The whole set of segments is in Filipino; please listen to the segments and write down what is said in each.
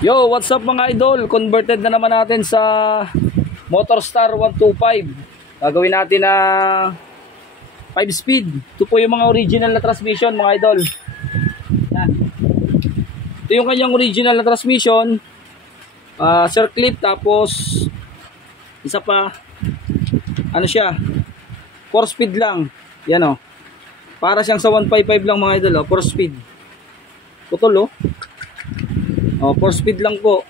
Yo, what's up mga idol? Converted na naman natin sa Motorstar 125. Gagawin natin na 5 speed. Ito po yung mga original na transmission mga idol. Yan. Ito yung kanyang original na transmission. Circlip, tapos isa pa, ano siya, 4 speed lang. Yan o. Para siyang sa 155 lang mga idol, 4 speed. Putol o. 4 speed lang po.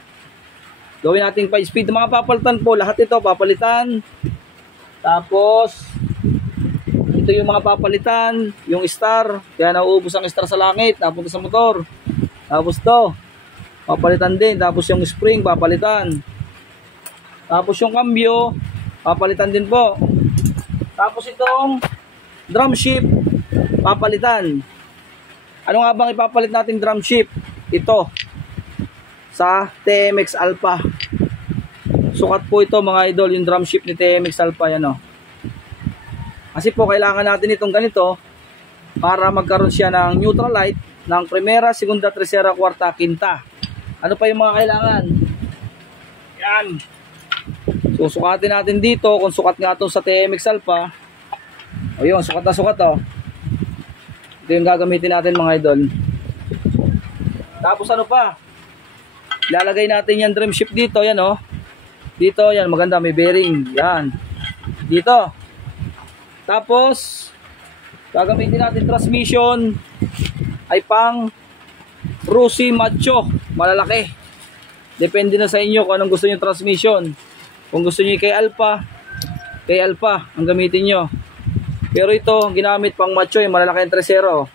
Gawin natin 5 speed. Mga papalitan po, lahat ito papalitan. Tapos ito yung mga papalitan, yung star, kaya nauubos ang star sa langit, napunta sa motor. Tapos to papalitan din. Tapos yung spring papalitan. Tapos yung cambio papalitan din po. Tapos itong drum shift papalitan. Ano nga bang ipapalit natin drum shift? Ito sa TMX Alpha. Sukat po ito mga idol, yung drum shift ni TMX Alpha, yan o. Kasi po kailangan natin itong ganito para magkaroon siya ng neutral light ng primera, segunda, tercera, kwarta, quinta. Ano pa yung mga kailangan? Yan. Susukatin natin dito kung sukat nga ito sa TMX Alpha. O yun, sukat na sukat o. Ito yung gagamitin natin mga idol. Tapos ano pa? Lalagay natin yung drum shift dito, yan oh. Dito, yan, maganda, may bearing. Yan. Dito. Tapos gagamitin natin transmission ay pang Rusi Macho, malalaki. Depende na sa inyo kung anong gusto niyo transmission. Kung gusto niyo kay Alpha ang gamitin niyo. Pero ito, ginamit pang Macho, yung malalaki yung 3.0.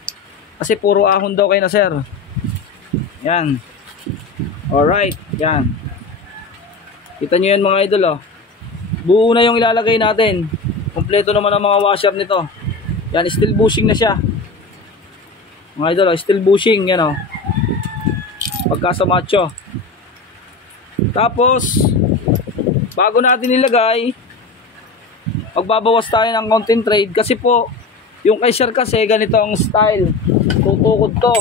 Kasi puro ahon daw kayo na sir. Yan. Alright, yan. Kita nyo yan mga idol oh. Buo na yung ilalagay natin. Kompleto naman ang mga washer nito. Yan, steel bushing na siya. Mga idol oh, steel bushing, yan oh. Pagka sa Macho. Tapos bago natin ilagay, magbabawas tayo ng content trade. Kasi po, yung kay Sir kasi ganito ang style. Tutukod to.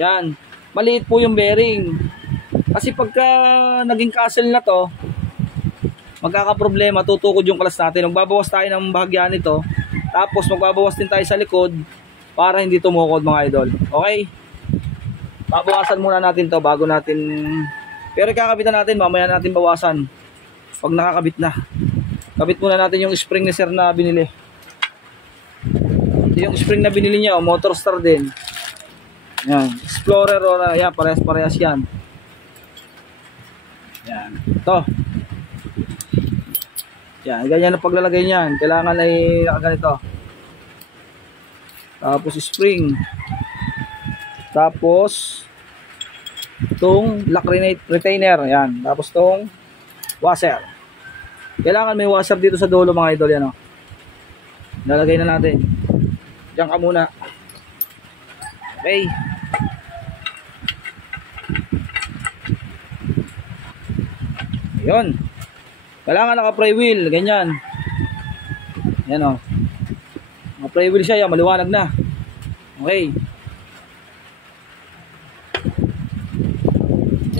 Yan. Maliit po yung bearing. Kasi pagka naging castle na to, magkakaproblema, tutukod yung class natin. Magbabawas tayo ng bahagya nito. Tapos magbabawas din tayo sa likod para hindi tumukod mga idol. Okay? Babawasan muna natin to bago natin. Pero kakabitan natin, mamaya natin bawasan pag nakakabit na. Kabit muna natin yung spring ni Sir na binili. Ito yung spring na binili niya, Motorstar din. Yan, Explorer o yan, parehas yan. Yan, ito. Yan, ganyan ang paglalagay niyan. Kailangan ay nakaganito. Tapos spring. Tapos itong lock retainer, yan. Tapos itong washer. Kailangan may washer dito sa dulo mga idol, yan o. Lalagay na natin. Diyan ka muna. Okay. Ayun. Kailangan naka-pray wheel, ganyan. Yan o. Naka-pray wheel siya, yan, maliwanag na. Okay.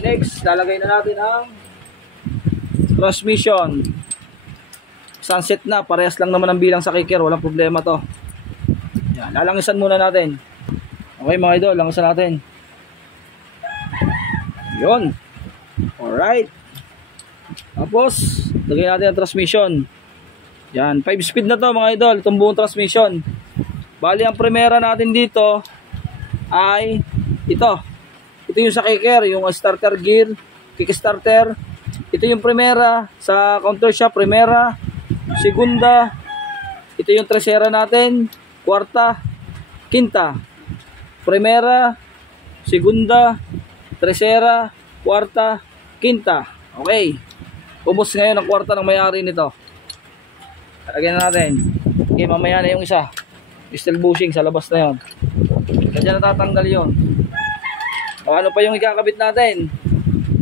Next, lalagay na natin ang transmission. Sunset na, parehas lang naman ang bilang sa kicker, walang problema to. Yan, lalangisan muna natin. Okay mga idol, langisan natin. Yun. Alright. Tapos lagay natin ang transmission. Yan, 5 speed na to mga idol, itong buong transmission. Bali ang primera natin dito ay ito. Ito yung sa kicker, yung starter gear, kickstarter. Ito yung primera sa counter shop, primera, segunda. Ito yung tercera natin, kwarta, quinta. Primera, segunda, tercera, kwarta, quinta. Okay. Ubos ngayon ang kwarta ng may-ari nito. Lagyan na natin. Okay, mamaya na yung isa. Steel bushing sa labas na yon. Kaya natatanggal yon. Ano pa yung ikakabit natin?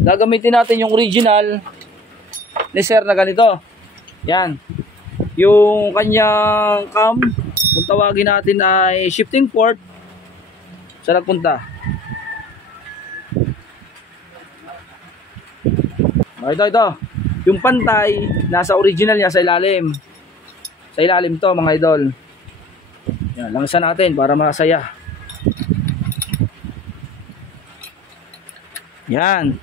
Gagamitin natin yung original ni Sir na ganito. Yan. Yung kanyang cam, kung tawagin natin ay shifting port. Saan nagpunta? Ito. Yung pantay, nasa original niya sa ilalim. Sa ilalim to mga idol. Yan, langsan natin para masaya. Yan.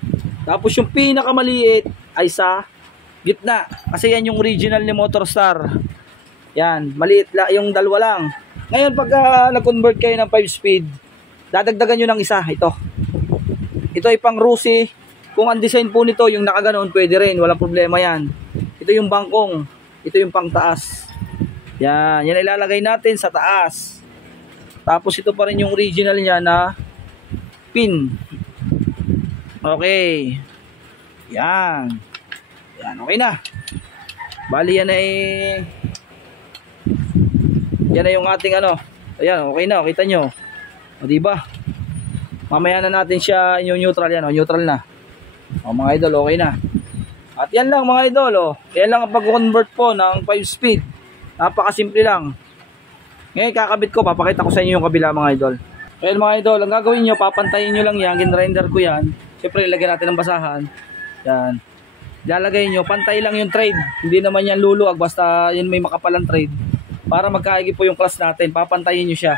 Tapos yung pinakamaliit ay sa gitna. Kasi yan yung original ni Motorstar. Yan, maliit lang, yung dalawa lang. Ngayon pag nag-convert kayo ng 5-speed, dadagdagan nyo ng isa. Ito ay pang Rusi. Kung ang design po nito, yung nakaganoon, pwede rin. Walang problema yan. Ito yung bangkong. Ito yung pang taas. Yan ilalagay natin sa taas. Tapos ito pa rin yung original niya na pin. Okay. Yan, okay na. Bali yan yan na yung ating ano. Ayan, okay na, kita nyo. O diba? Mamaya na natin siya neutral yan, neutral na. O mga idol, okay na. At yan lang mga idol, yan lang ang pag-convert po ng 5-speed. Napakasimple lang. Ngayon kakabit ko, papakita ko sa inyo yung kabila mga idol. Kaya mga idol, ang gagawin nyo, papantayin nyo lang yan, ginrender ko yan. Siyempre ilagay natin ng basahan. Yan. Lalagay nyo, pantay lang yung trade. Hindi naman yan luluwag, basta yun may makapalang trade. Para magkaigi po yung class natin, papantayin nyo siya.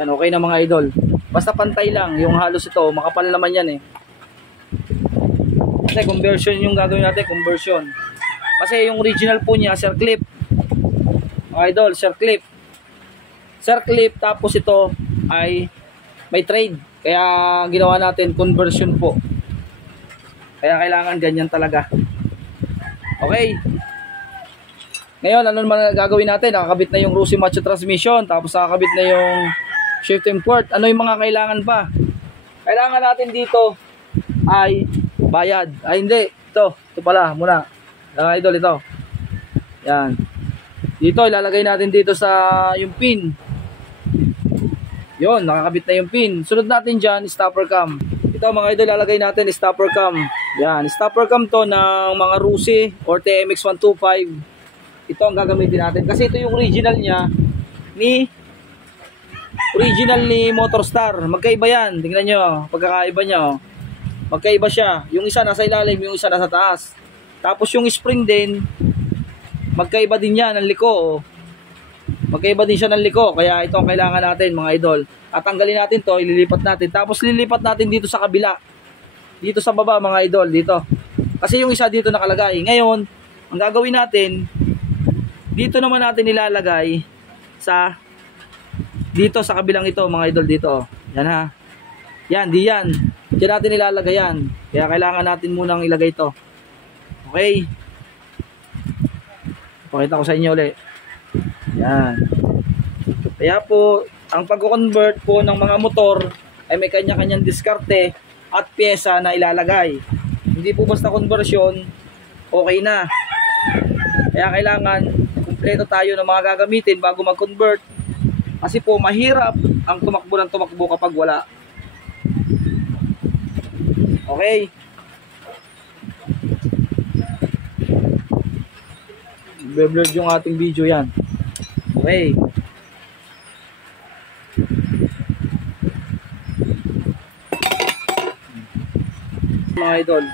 Yan, okay na mga idol. Basta pantay lang, yung halos ito, makapal naman yan eh. Kasi conversion yung gagawin natin, conversion. Kasi yung original po niya, circlip. Mga idol, circlip. Circlip, tapos ito ay may trade. Kaya ginawa natin conversion po. Kaya kailangan ganyan talaga. Okay. Ngayon, ano naman gagawin natin? Nakakabit na yung Rusi Macho transmission. Tapos nakakabit na yung shifting port. Ano yung mga kailangan pa? Kailangan natin dito ay bayad. Ay hindi. Ito pala muna. Mga idol, ito. Yan. Dito ilalagay natin dito sa yung pin. Yon, nakakabit na yung pin. Sunod natin dyan, stopper cam. Ito mga idol, lalagay natin stopper cam. Yan, stopper cam to ng mga Rusi or TMX 125. Ito ang gagamitin natin. Kasi ito yung original niya ni Motorstar. Magkaiba yan. Tingnan nyo, pagkakaiba niya. Magkaiba siya. Yung isa nasa ilalim, yung isa nasa taas. Tapos yung spring din, magkaiba din yan ng liko. Magkaiba din siya ng liko. Kaya ito ang kailangan natin mga idol. Tatanggalin natin to, ililipat natin. Tapos lilipat natin dito sa kabila. Dito sa baba mga idol, dito. Kasi yung isa dito nakalagay. Ngayon, ang gagawin natin, dito naman natin ilalagay sa dito sa kabilang ito mga idol dito. Yan ha. Yan, di yan. Diyan natin ilalagay yan. Kaya kailangan natin munang ilagay ito. Okay. Pakita ko sa inyo ulit. Yan. Kaya po, ang pag-convert po ng mga motor ay may kanya-kanyang diskarte at pyesa na ilalagay. Hindi po basta conversion, okay na. Kaya kailangan kumpleto tayo ng mga gagamitin bago mag-convert. Kasi po mahirap ang tumakbo ng tumakbo kapag wala. Okay. Be-blurred yung ating video yan. Okay. Mga idol.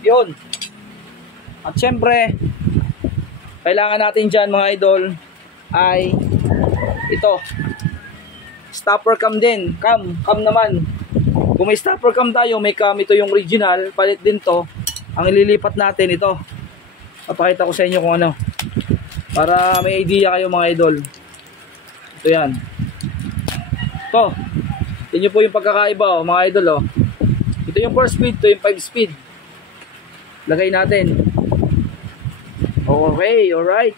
Yun. At syempre, kailangan natin dyan mga idol ay ito. Stopper cam din. Cam naman. Kung may stopper cam tayo, may cam, ito yung original. Palit din to. Ang ililipat natin ito. Papakita ko sa inyo kung ano. Para may idea kayo mga idol. Ito yan. Ito. Ito po yung pagkakaiba mga idol. Ito yung 4 speed, ito yung 5 speed. Lagay natin. Okay, alright.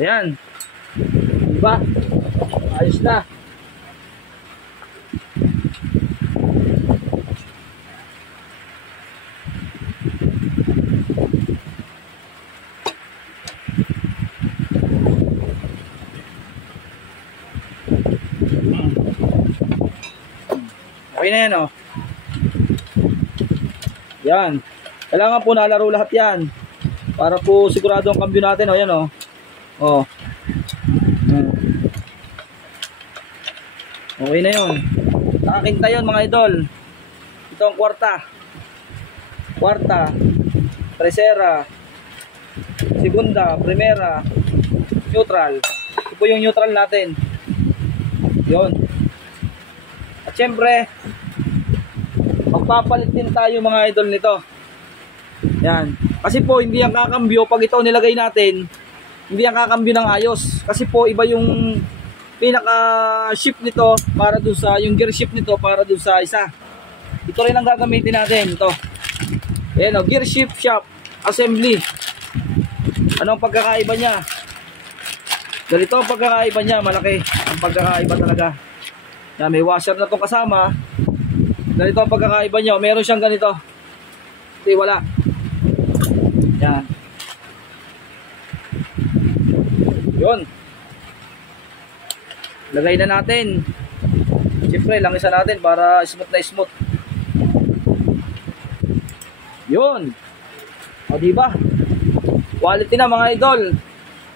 Ayan. Diba? Ayos na. Okay na yan Yan. Kailangan po nalaro lahat yan. Para po sigurado ang cambio natin yan Okay na yun. Nakakinta yun mga idol. Ito ang kwarta, tercera, segunda, primera, neutral. Ito po yung neutral natin. Yun. At syempre, magpapalit din tayo mga idol nito. Yan. Kasi po hindi ang kakambyo pag ito nilagay natin, hindi ang kakambyo ng ayos. Kasi po iba yung pinaka shift nito para dun sa yung gear shift nito para dun sa isa. Ito rin ang gagamitin natin ito. Ayan o, gear shift shop assembly. Anong pagkakaiba niya? Ganito ang pagkakaiba niya, malaki ang pagkakaiba talaga. Yan, may washer na itong kasama. Ganito ang pagkakaiba niya, meron siyang ganito. Hindi, wala. Yan. Yun. Lagay na natin. Siyempre, langisan natin para smooth na smooth. Yun. O diba? Quality na mga idol.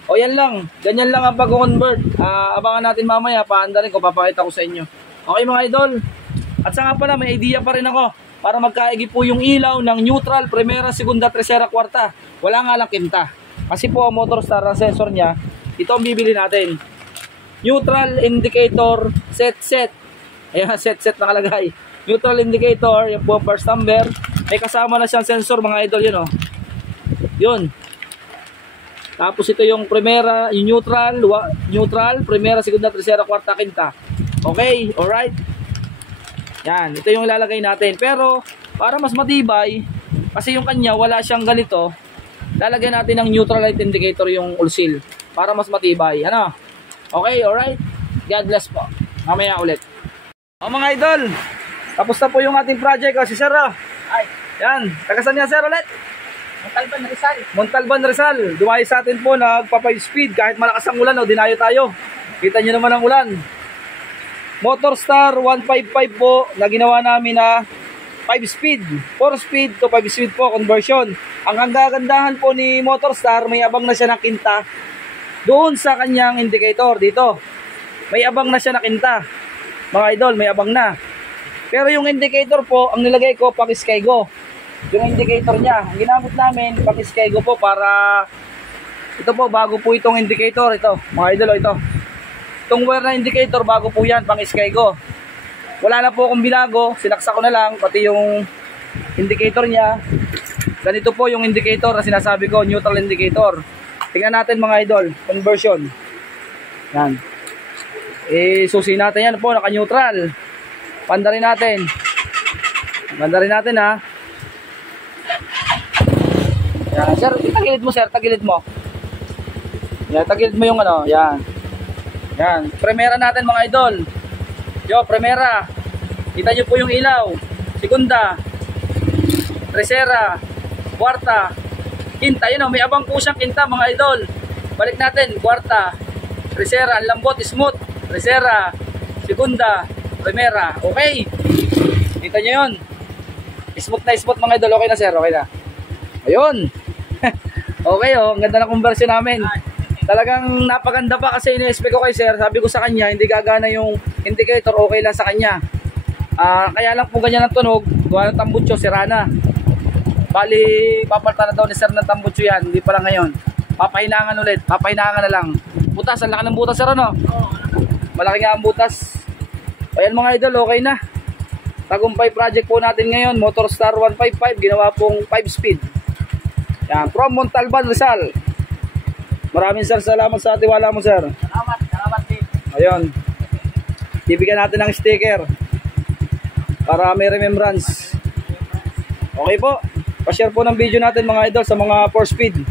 O yan lang. Ganyan lang ang pag-convert. Abangan natin mamaya. Paanda rin ko. Papakita ko sa inyo. Okay mga idol. At saka pala may idea pa rin ako. Para magkaigi po yung ilaw ng neutral, primera, segunda, tercera, kwarta. Wala nga lang kinta. Kasi po ang Motorstar ang sensor niya. Ito ang bibili natin. Neutral indicator set. Ayan, set nakalagay. Neutral indicator, yung po first number. May kasama na siyang sensor mga idol, yun o. Yun. Tapos ito yung primera, yung neutral, primera, segunda, tercera, kwarta, quinta. Okay, alright. Yan, ito yung ilalagay natin. Pero, para mas matibay, kasi yung kanya wala siyang ganito, lalagyan natin ng neutral light indicator yung oil seal. Para mas matibay. Ano? Okay, alright. God bless po. Mamaya ulit. O mga idol, tapos na po yung ating project. O si Sir, ay, yan. Tagasan niya Sir ulit. Montalban, Rizal. Montalban, Rizal. Dumayo sa atin po, nagpa 5 speed. Kahit malakas ang ulan, o, dinayo tayo. Kita nyo naman ang ulan. Motorstar 155 po, na ginawa namin na 5 speed. 4 speed to 5 speed po, conversion. Ang kagandahan po ni Motorstar, may abang na siya na kinta. Doon sa kanyang indicator, dito. May abang na siya na kinta. Mga idol, may abang na. Pero yung indicator po, ang nilagay ko, Pakiskygo. Yung indicator niya, ang ginamit namin, Pakiskygo po para, ito po, bago po itong indicator, ito, mga idol, ito. Itong wire na indicator, bago po yan, Pakiskygo. Wala na po akong binago, sinaksak ko na lang, pati yung indicator niya. Ganito po yung indicator na sinasabi ko, neutral indicator. Tingnan natin mga idol, conversion. Yan. Susi natin yan po, naka-neutral. Panda rin natin. Panda rin natin ha. Yan, sir, tagilid mo sir, tagilid mo. Yan, tagilid mo yung ano, yan. Yan, primera natin mga idol. Yo, primera. Kita nyo po yung ilaw. Segunda. Tercera. Kwarta. Quinta, yun o, may abang po siyang quinta mga idol. Balik natin, kwarta. Tercera, ang lambot, smooth. Tercera. Segunda. Primera. Okay. Kita nyo yun. Smooth na smooth mga idol. Okay na sir, okay na. Ayun. Okay o, ang ganda na conversion namin. Talagang napaganda pa kasi ini-expect ko kay sir. Sabi ko sa kanya, hindi gagana yung indicator, okay lang sa kanya. Kaya lang po ganyan ang tunog. Gawa ng tambutso, sira na. Bali, papalta na daw ni sir ng tambutso yan. Hindi pa lang ngayon. Papahinangan ulit. Papahinangan na lang. Butas, ang laki ng butas sir ano? Malaki nga ang butas. Ayan mga idol, okay na. Tagumpay project po natin ngayon. Motorstar 155. Ginawa pong 5 speed. Yan, from Montalban, Rizal. Maraming sir, salamat sa tiwala mo sir. Salamat din. Ayun. Bibigyan natin ng sticker para may remembrance. Okay po. Pa-share po ng video natin mga idol sa mga 4 speed.